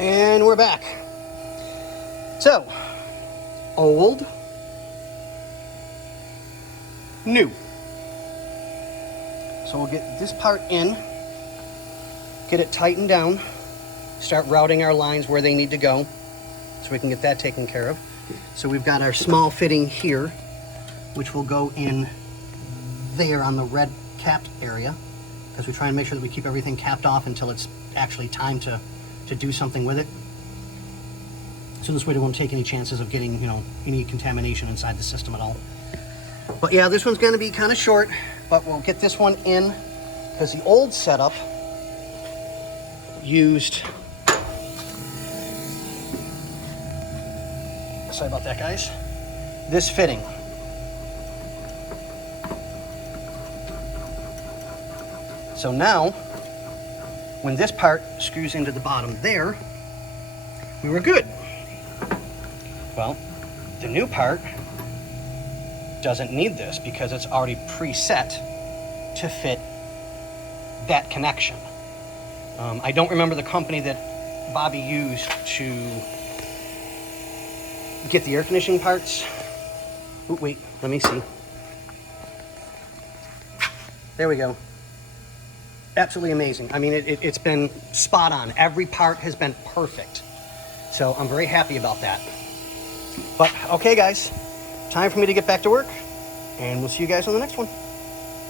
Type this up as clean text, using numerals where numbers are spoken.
And we're back. So, old, new. So we'll get this part in, get it tightened down, start routing our lines where they need to go so we can get that taken care of. So we've got our small fitting here, which will go in there on the red capped area, because we try and make sure that we keep everything capped off until it's actually time to do something with it. So this way we won't take any chances of getting, you know, any contamination inside the system at all. But yeah, this one's going to be kind of short, but we'll get this one in because the old setup used, sorry about that, guys, this fitting. So now, when this part screws into the bottom there, we were good. Well, the new part doesn't need this because it's already preset to fit that connection. I don't remember the company that Bobby used to get the air conditioning parts. Ooh, wait, let me see. There we go. Absolutely amazing. I mean, it's been spot on. Every part has been perfect. So I'm very happy about that. But okay, guys, time for me to get back to work, and we'll see you guys on the next one.